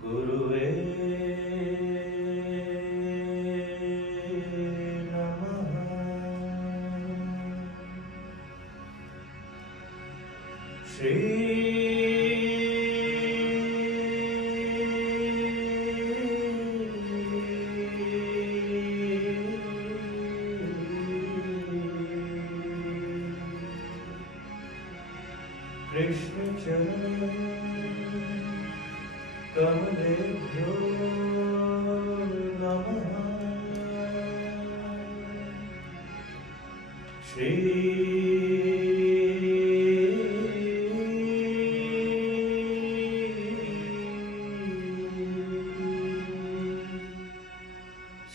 गुरुवे नमः। श्री कृष्ण चरण कमलेभ्यो नमः। श्री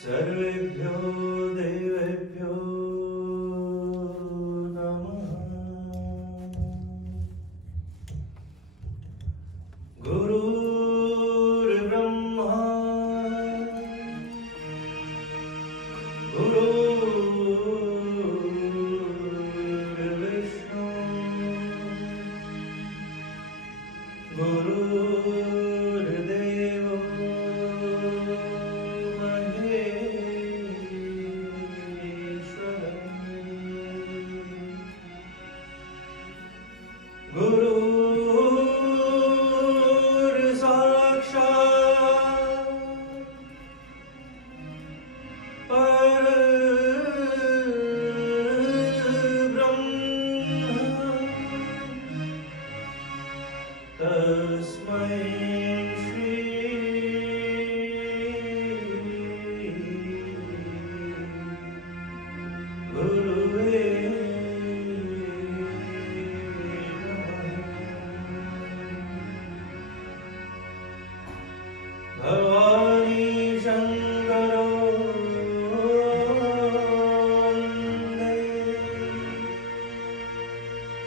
सर्वेभ्यो देवेभ्यो गुरुर्ब्रह्मा गुरुर्विष्णु गुरुर्देवो महेश्वरः। गुरुर्साक्षात् परब्रह्म तस्मै श्री गुरुवे भवानी शंकरो वन्दे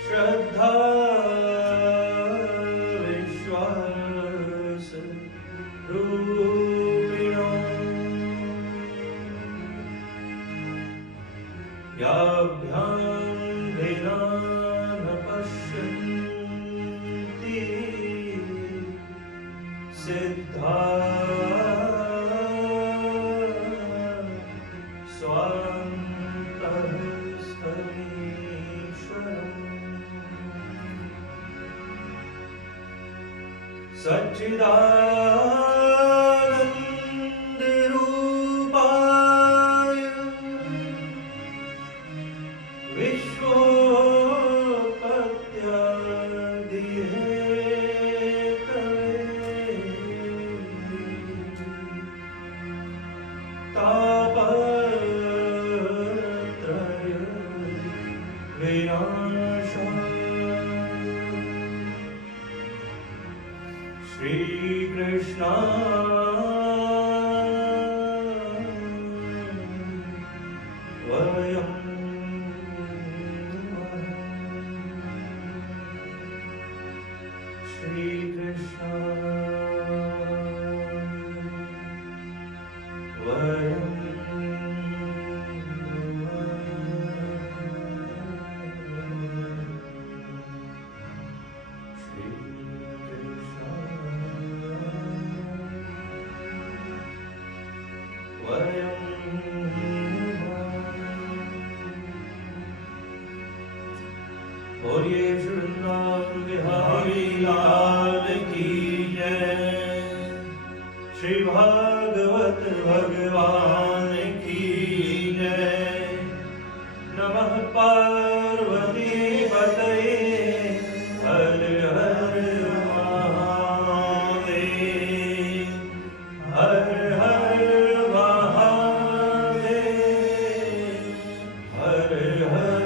श्रद्धा विश्वास रूपिणो याभ्यां विना न पश्यन्ति सिद्धा स्वान्तः स्तमीश्वरम्। सच्चिदानन्दरूपाय विश्वोत्पत्त्यादिहेतवे तापत्रय विनाशाय श्री कृष्ण वयं श्री कृष्ण वयं बोलिए वृंदावन बिहारी लाल की जय। श्री भागवत भगवान की जय। नमः पार्वती पतये हर हर महादेव हर हर महादेव हर हर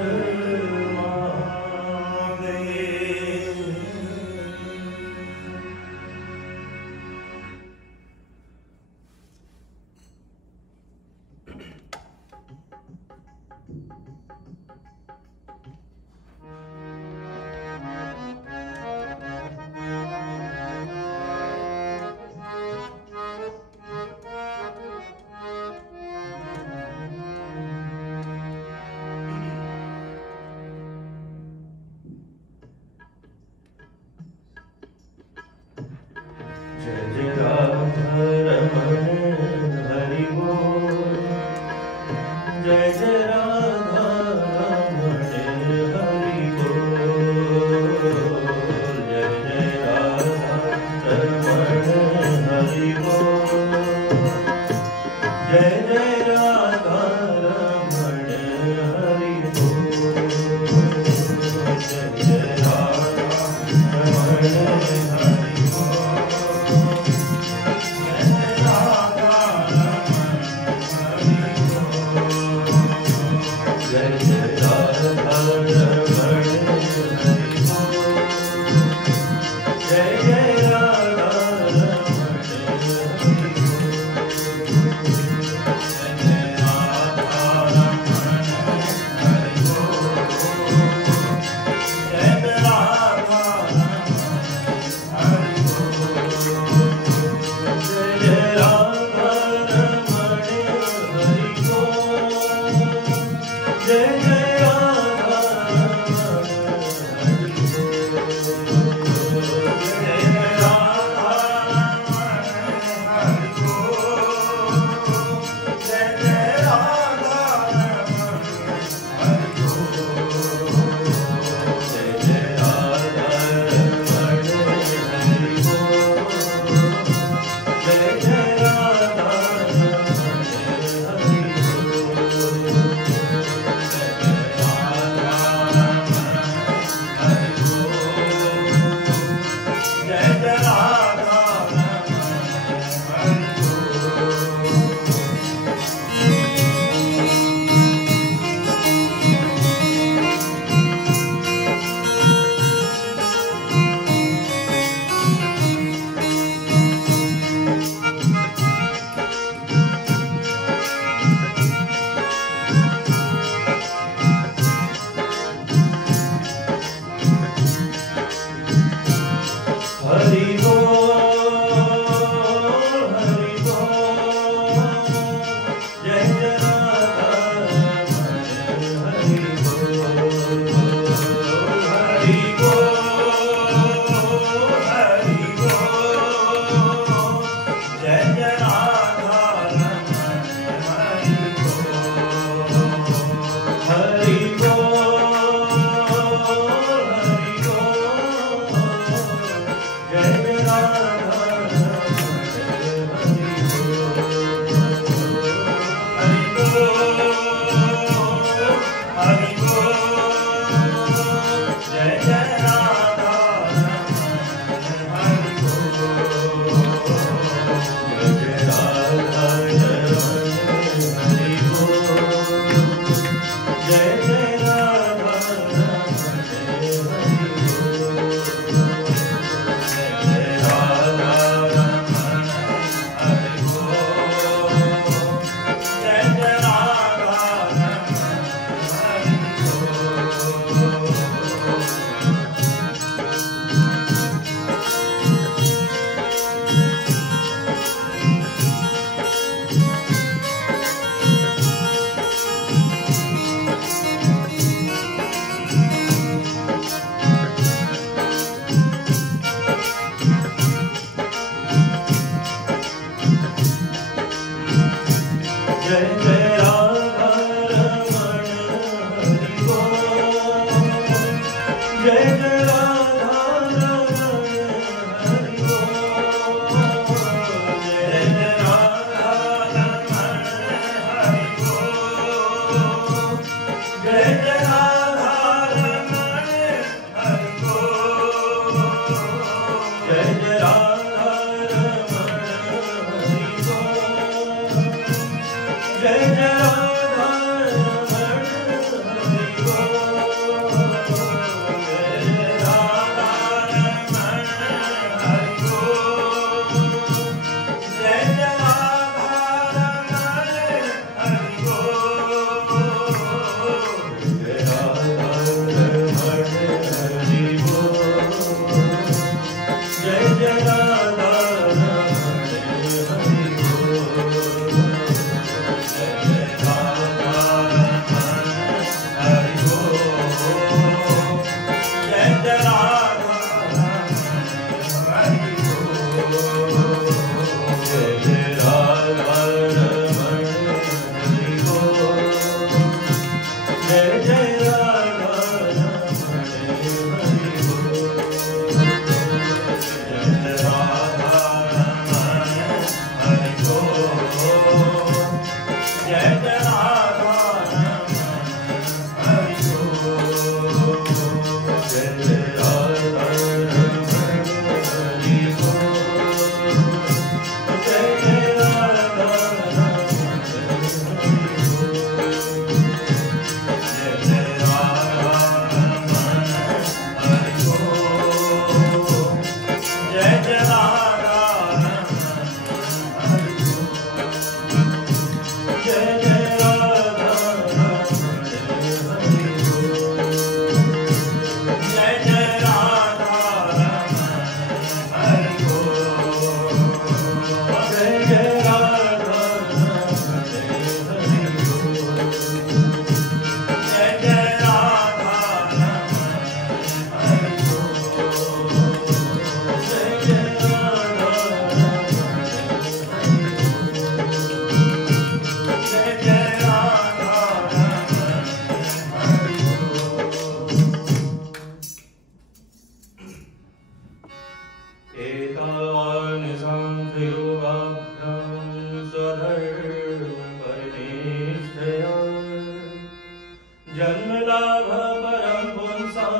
जन्म लाभ परम पुंसां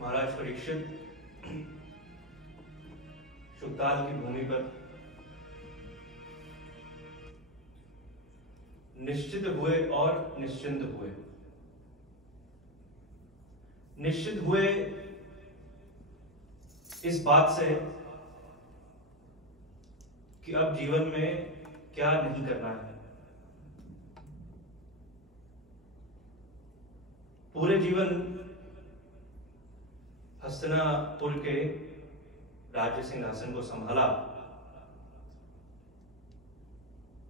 महाराज परीक्षित शुकताल की भूमि पर निश्चित हुए और निश्चिंत हुए। निश्चित हुए इस बात से कि अब जीवन में क्या नहीं करना है। पूरे जीवन हस्तिनापुर के राज्य सिंहासन को संभाला,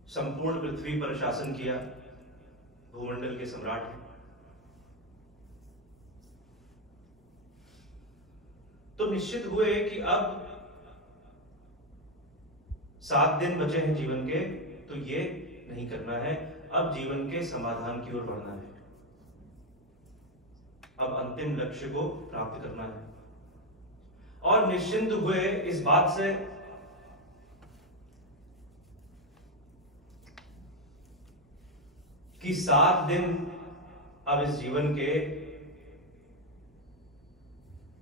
संपूर्ण पृथ्वी पर शासन किया, भूमंडल के सम्राट हैं। तो निश्चित हुए कि अब 7 दिन बचे हैं जीवन के, तो ये नहीं करना है, अब जीवन के समाधान की ओर बढ़ना है, अब अंतिम लक्ष्य को प्राप्त करना है। और निश्चिंत हुए इस बात से कि 7 दिन अब इस जीवन के,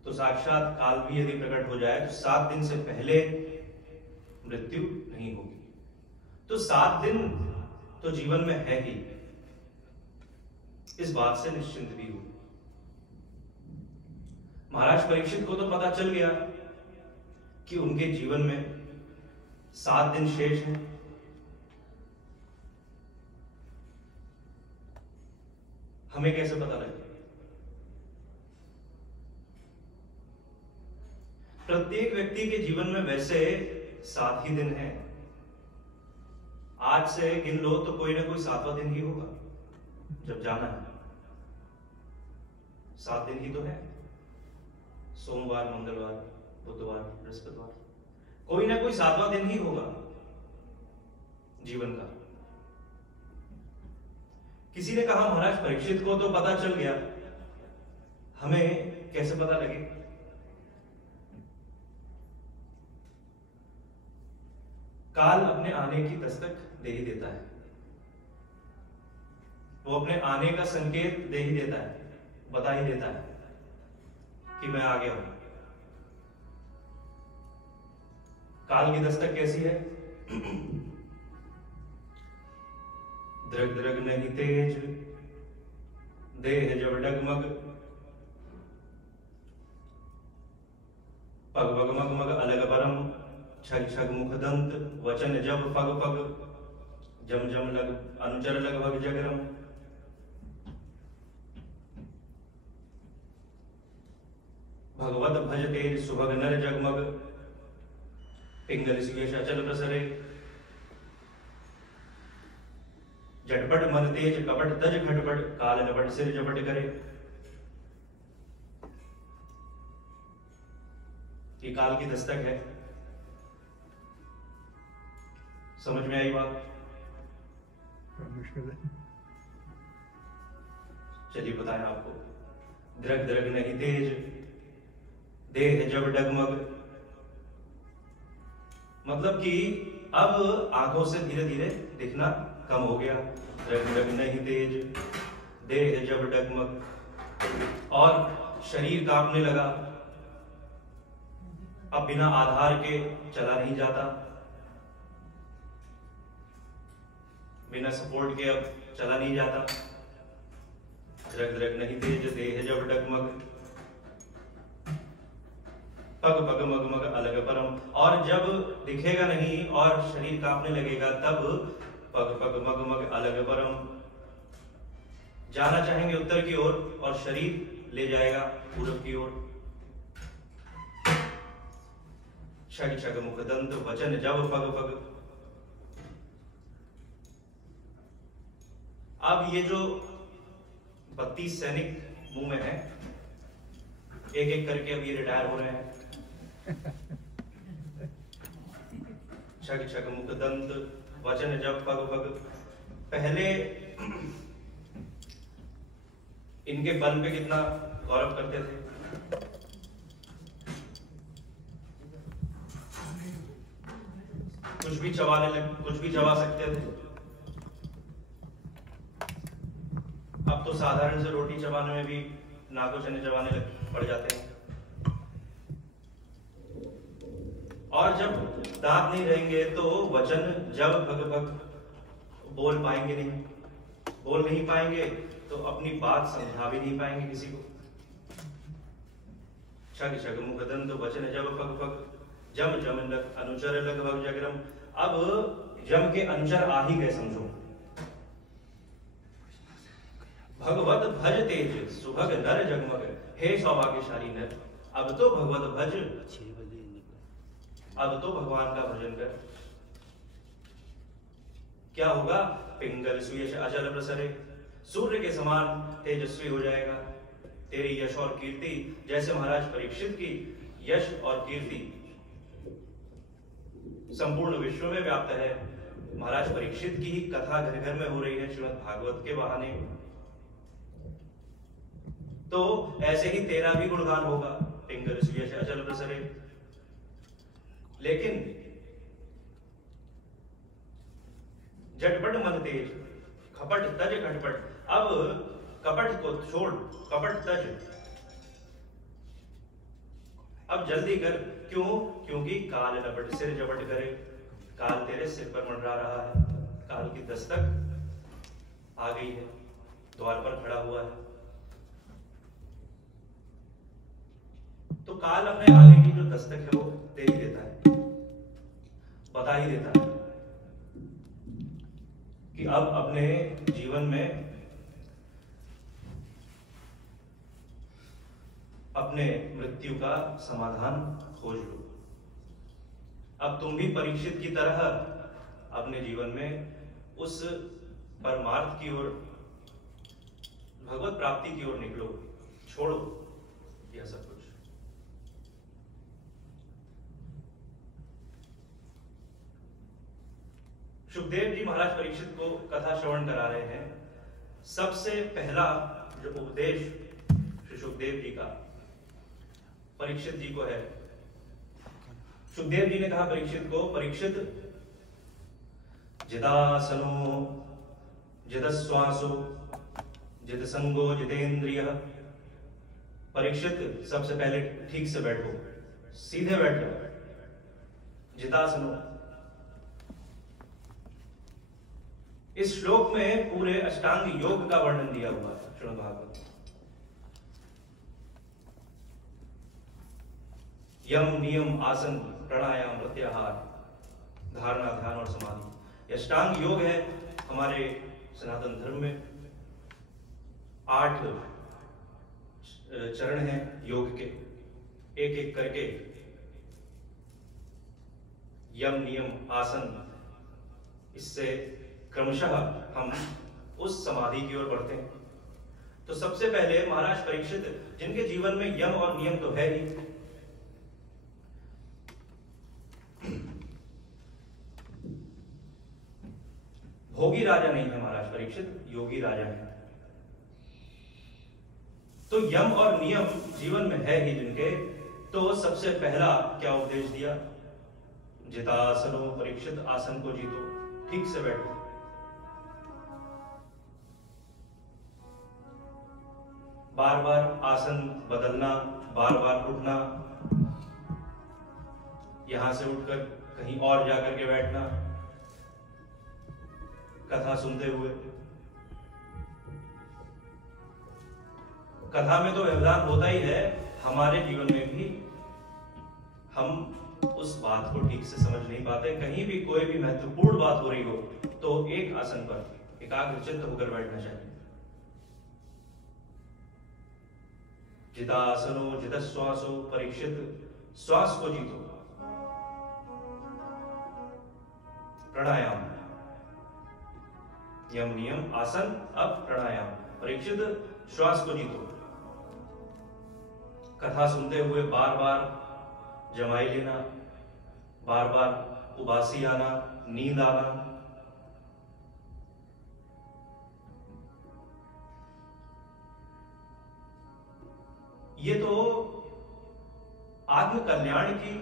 तो साक्षात काल भी यदि प्रकट हो जाए तो 7 दिन से पहले मृत्यु नहीं होगी। तो 7 दिन तो जीवन में है ही, इस बात से निश्चिंत भी हो। महाराज परीक्षित को तो पता चल गया कि उनके जीवन में 7 दिन शेष हैं। हमें कैसे पता लगे? प्रत्येक व्यक्ति के जीवन में वैसे 7 ही दिन हैं। आज से गिन लो तो कोई ना कोई 7वां दिन ही होगा जब जाना है। 7 दिन ही तो है, सोमवार, मंगलवार, बुधवार, बृहस्पतिवार, कोई ना कोई 7वां दिन ही होगा जीवन का। किसी ने कहा महाराज परीक्षित को तो पता चल गया, हमें कैसे पता लगे? काल अपने आने की दस्तक दे ही देता है, वो अपने आने का संकेत दे ही देता है, बता ही देता है कि मैं आ गया हूं। काल की दस्तक कैसी है? द्रग द्रग नहीं तेज, देह जब डगमग, पग पग मग मग अलग परम, छग छग मुख दंत, वचन जब पग पग, जम जम लग अनुचर लगभग जगरम। भगवत भज तेज सुभग नर जगमग, पिंगल सुयश अचल प्रसरे, झटपट मन तेज कपट तज खटपट, काल लपट सिर झपट करे। ये काल की दस्तक है। समझ में आई बात? मुश्किल है। चलिए बताएं आपको। द्रग द्रग नहीं तेज, देह जब डगमग, मतलब कि अब आंखों से धीरे धीरे दिखना कम हो गया। द्रग द्रग नहीं तेज, देह जब डगमग, और शरीर कांपने लगा। अब बिना आधार के चला नहीं जाता, बिना सपोर्ट के अब चला नहीं जाता। द्रग द्रग नहीं तेज, देह जब डगमग, पग पग मग मग अलग परम, और जब दिखेगा नहीं और शरीर कांपने लगेगा तब पग पग मग मग अलग परम। जाना चाहेंगे उत्तर की ओर और शरीर ले जाएगा पूरब की ओर। छग छग मुख दंत, वचन जब पग पग। अब ये जो 32 सैनिक मुंह में है, एक एक करके अब ये रिटायर हो रहे हैं। छग छग मुख दंत, वचन जब पग पग। पहले इनके बल पे कितना गौरव करते थे, कुछ भी चबा सकते थे। अब तो साधारण से रोटी चबाने में भी नाको चने चबाने पड़ जाते हैं। और जब दांत नहीं रहेंगे तो वचन जब भग भग बोल पाएंगे नहीं, बोल नहीं पाएंगे तो अपनी बात समझा भी नहीं पाएंगे किसी को। छग छग मुख दंत वचन जब पग पग जम जम लग अनुचर लगभग जगरम। अब जम के अनुचर आ ही गए समझो। भगवत भज तेज सुभग नर जगमग, हे सौभाग्यशाली नर, अब तो भगवत भज, अब तो भगवान का भजन कर। क्या होगा? पिंगल सुयश अचल प्रसरे, सूर्य के समान तेजस्वी हो जाएगा तेरी यश और कीर्ति। जैसे महाराज परीक्षित की यश और कीर्ति संपूर्ण विश्व में व्याप्त है, महाराज परीक्षित की ही कथा घर घर में हो रही है श्रीमद् भागवत के बहाने। तो ऐसे ही तेरा भी गुणगान होगा, पिंगल सुयश अचल प्रसरे। लेकिन झटपट मन तेज, खपट तज खटपट। अब कपट को छोड़, कपट तज, अब जल्दी कर। क्यों? क्योंकि काल लपट सिर झपट करे। काल तेरे सिर पर मंडरा रहा है, काल की दस्तक आ गई है, द्वार पर खड़ा हुआ है। तो काल अपने आगे की जो दस्तक है वो दे ही देता है, बता ही देता है कि अब अपने जीवन में अपने मृत्यु का समाधान खोज लो। अब तुम भी परीक्षित की तरह अपने जीवन में उस परमार्थ की ओर, भगवत प्राप्ति की ओर निकलो। छोड़ो यह सब कुछ। सुखदेव जी महाराज परीक्षित को कथा श्रवण करा रहे हैं। सबसे पहला जो उपदेश श्री सुखदेव जी का परीक्षित जी को है, सुखदेव जी ने कहा परीक्षित को, परीक्षित जिदासनो जिदश्वासो जिदसंगो जितेंद्रिय। परीक्षित सबसे पहले ठीक से बैठो, सीधे बैठ जाओ, जिदासनो। इस श्लोक में पूरे अष्टांग योग का वर्णन दिया हुआ है श्रीमद् भागवत। यम नियम आसन प्राणायाम प्रत्याहार धारणा ध्यान और समाधि, यह अष्टांग योग है हमारे सनातन धर्म में। 8 चरण हैं योग के, एक एक करके यम नियम आसन, इससे क्रमशः हम उस समाधि की ओर बढ़ते हैं। तो सबसे पहले महाराज परीक्षित, जिनके जीवन में यम और नियम तो है ही, भोगी राजा नहीं है महाराज परीक्षित, योगी राजा है। तो यम और नियम जीवन में है ही जिनके, तो सबसे पहला क्या उपदेश दिया? जितासनो परीक्षित, आसन को जीतो, ठीक से बैठो। बार बार आसन बदलना, बार बार उठना, यहां से उठकर कहीं और जाकर के बैठना, कथा सुनते हुए। कथा में तो व्यवधान होता ही है, हमारे जीवन में भी हम उस बात को ठीक से समझ नहीं पाते। कहीं भी कोई भी महत्वपूर्ण बात हो रही हो तो एक आसन पर एकाग्रचित्त होकर बैठना चाहिए। जितासनो जितश्वासो परीक्षित, श्वास को जीतो। प्राणायाम, यम नियम आसन, अब प्राणायाम। परीक्षित श्वास को जीतो। कथा सुनते हुए बार बार जमाई लेना, बार बार उबासी आना, नींद आना, ये तो आत्म कल्याण की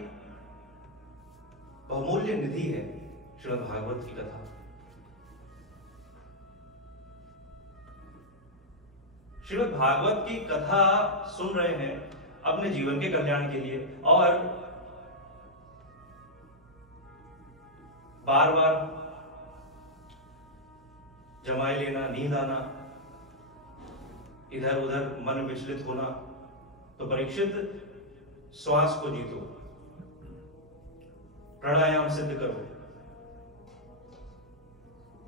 बहुमूल्य निधि है। श्रीमद् भागवत की कथा। श्रीमद् भागवत की कथा सुन रहे हैं अपने जीवन के कल्याण के लिए, और बार बार जमाए लेना, नींद आना, इधर उधर मन विचलित होना, तो परीक्षित श्वास को जीतो, प्राणायाम सिद्ध करो।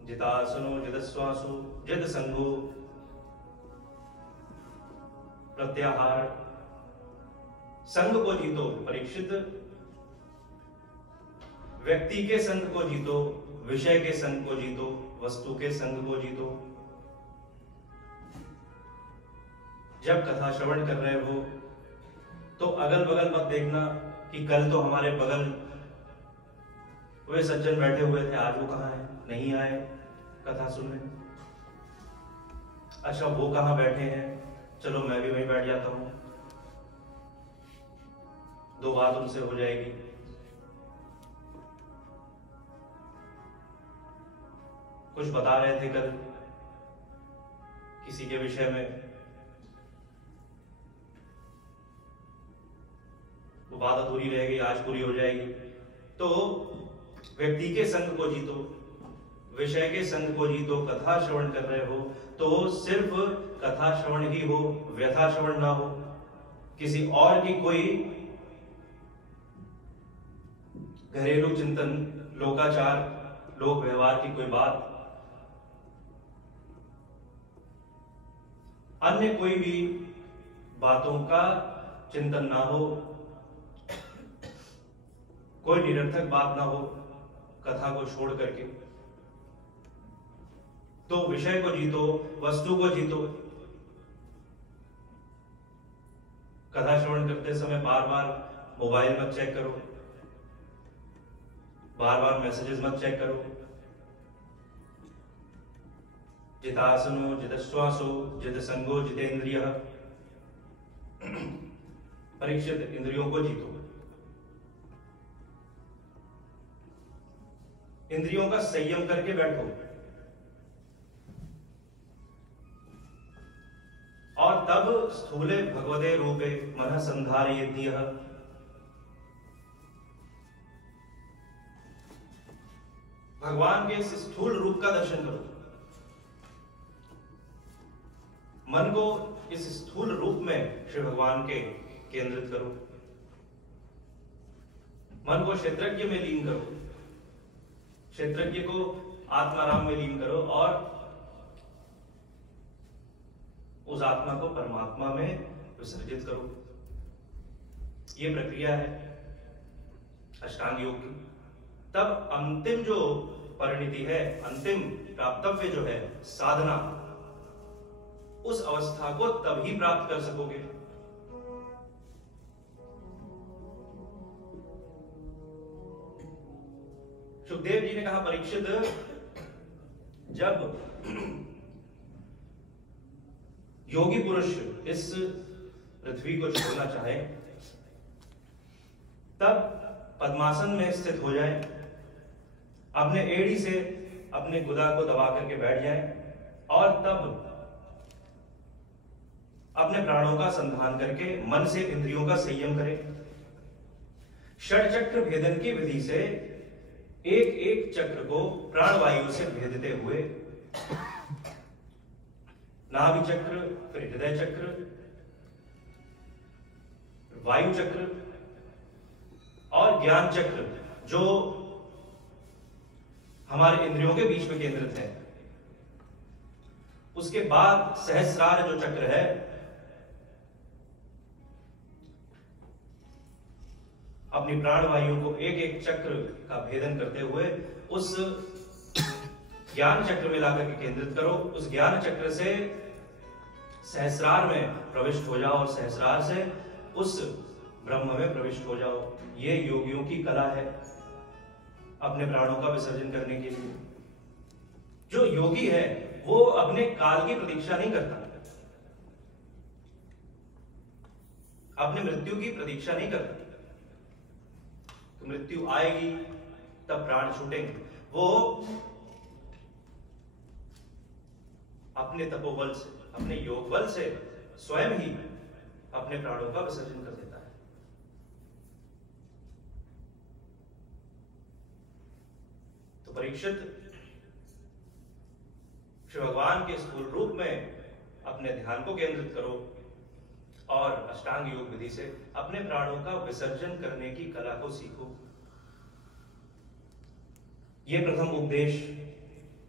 जितासनो जितश्वासो जित संगो प्रत्याहार। संग को जीतो परीक्षित, व्यक्ति के संग को जीतो, विषय के संग को जीतो, वस्तु के संग को जीतो। जब कथा श्रवण कर रहे हो तो अगल बगल मत देखना कि कल तो हमारे बगल वे सज्जन बैठे हुए थे, आज वो कहाँ है, नहीं आए कथा सुनने। अच्छा वो कहाँ बैठे हैं, चलो मैं भी वहीं बैठ जाता हूं, दो बात उनसे हो जाएगी। कुछ बता रहे थे कल किसी के विषय में, वो बात अधूरी रह गई, आज पूरी हो जाएगी। तो व्यक्ति के संग को जीतो, विषय के संग को जीतो। कथा श्रवण कर रहे हो तो सिर्फ कथा श्रवण ही हो, व्यथा श्रवण ना हो, किसी और की कोई घरेलू चिंतन, लोकाचार, लोक व्यवहार की कोई बात, अन्य कोई भी बातों का चिंतन ना हो, कोई निरर्थक बात ना हो कथा को छोड़ करके। तो विषय को जीतो, वस्तु को जीतो। कथा श्रवण करते समय बार बार मोबाइल मत चेक करो, बार बार मैसेजेस मत चेक करो। जितासनो जितश्वासो जित संगो जितेंद्रियः। परीक्षित इंद्रियों को जीतो, इंद्रियों का संयम करके बैठो, और तब स्थूले भगवते रूपे मनः संधारयेद्यः। भगवान के इस स्थूल रूप का दर्शन करो, मन को इस स्थूल रूप में श्री भगवान के केंद्रित करो, मन को क्षेत्रज्ञ में लीन करो, क्षेत्रज्ञ को आत्माराम में लीन करो, और उस आत्मा को परमात्मा में विसर्जित करो। ये प्रक्रिया है अष्टांग योग की। तब अंतिम जो परिणति है, अंतिम प्राप्तव्य जो है साधना, उस अवस्था को तभी प्राप्त कर सकोगे सुखदेव जी ने कहा, परीक्षित जब योगी पुरुष इस पृथ्वी को छोड़ना चाहे तब पद्मासन में स्थित हो जाए, अपने एड़ी से अपने गुदा को दबा करके बैठ जाए, और तब अपने प्राणों का संधान करके मन से इंद्रियों का संयम करें। षड चक्र भेदन की विधि से एक एक चक्र को प्राणवायु से भेदते हुए नाभि चक्र, फिर हृदय चक्र, वायु चक्र और ज्ञान चक्र जो हमारे इंद्रियों के बीच में केंद्रित है, उसके बाद सहस्रार जो चक्र है, अपनी प्राणवायु को एक एक चक्र का भेदन करते हुए उस ज्ञान चक्र में लाकर के केंद्रित करो। उस ज्ञान चक्र से सहस्रार में प्रविष्ट हो जाओ, और सहस्रार से उस ब्रह्म में प्रविष्ट हो जाओ। ये योगियों की कला है अपने प्राणों का विसर्जन करने के लिए। जो योगी है वो अपने काल की प्रतीक्षा नहीं करता, अपने मृत्यु की प्रतीक्षा नहीं करता। तो मृत्यु आएगी तब प्राण छूटेंगे। वो अपने तपोबल से, अपने योग बल से स्वयं ही अपने प्राणों का विसर्जन कर देता है। तो परीक्षित, श्री भगवान के स्थूल रूप में अपने ध्यान को केंद्रित करो और अष्टांग योग विधि से अपने प्राणों का विसर्जन करने की कला को सीखो। यह प्रथम उपदेश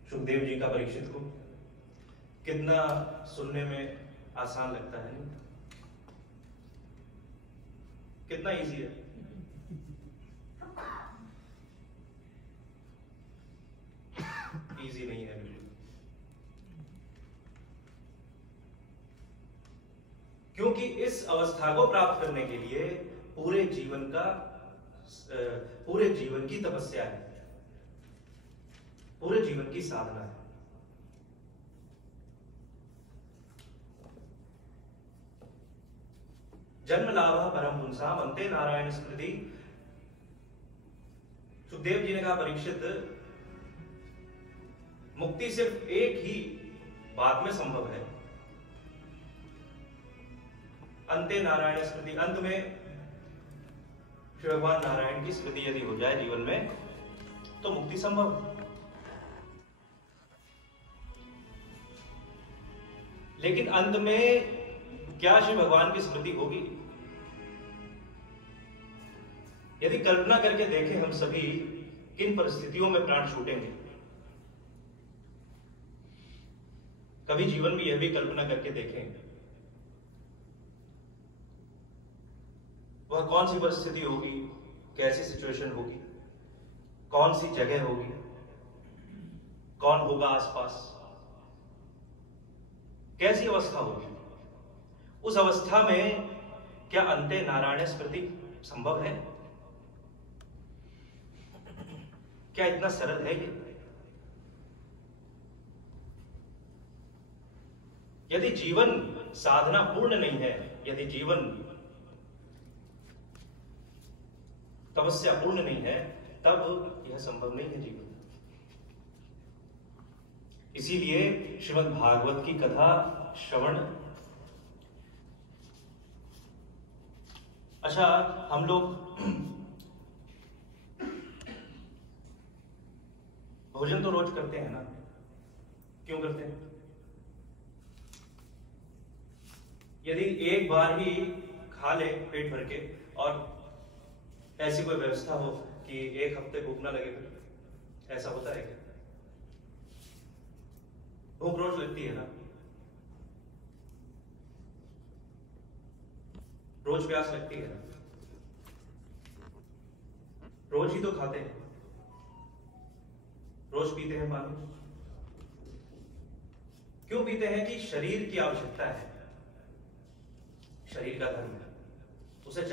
सुखदेव जी का परीक्षित को कितना सुनने में आसान लगता है, नहीं? कितना इजी है। इजी नहीं है बिल्कुल, क्योंकि इस अवस्था को प्राप्त करने के लिए पूरे जीवन की तपस्या है, पूरे जीवन की साधना है। जन्म लाभ परम पुंसाम अंते नारायण स्मृति। सुखदेव जी ने कहा, परीक्षित, मुक्ति सिर्फ एक ही बात में संभव है, अंते नारायण स्मृति। अंत में श्री भगवान नारायण की स्मृति यदि हो जाए जीवन में तो मुक्ति संभव है। लेकिन अंत में क्या श्री भगवान की स्मृति होगी? यदि कल्पना करके देखें हम सभी किन परिस्थितियों में प्राण छूटेंगे। कभी जीवन में यह भी कल्पना करके देखें वह कौन सी परिस्थिति होगी, कैसी सिचुएशन होगी, कौन सी जगह होगी, कौन होगा आसपास, कैसी अवस्था होगी। उस अवस्था में क्या अंते नारायण स्मृति संभव है? क्या इतना सरल है ये? यदि जीवन साधना पूर्ण नहीं है, यदि जीवन तपस्या पूर्ण नहीं है, तब यह संभव नहीं है जीवन। इसीलिए श्रीमद् भागवत की कथा श्रवण। अच्छा, हम लोग भोजन तो रोज करते हैं ना, क्यों करते हैं? यदि एक बार ही खा ले पेट भर के और ऐसी कोई व्यवस्था हो कि एक हफ्ते भूख ना लगे, फिर ऐसा होता है क्या? भूख रोज लगती है ना, रोज प्यास लगती है ना, रोज ही तो खाते हैं, रोज पीते हैं पानी। क्यों पीते हैं? कि शरीर की आवश्यकता है, शरीर का धर्म है, उसे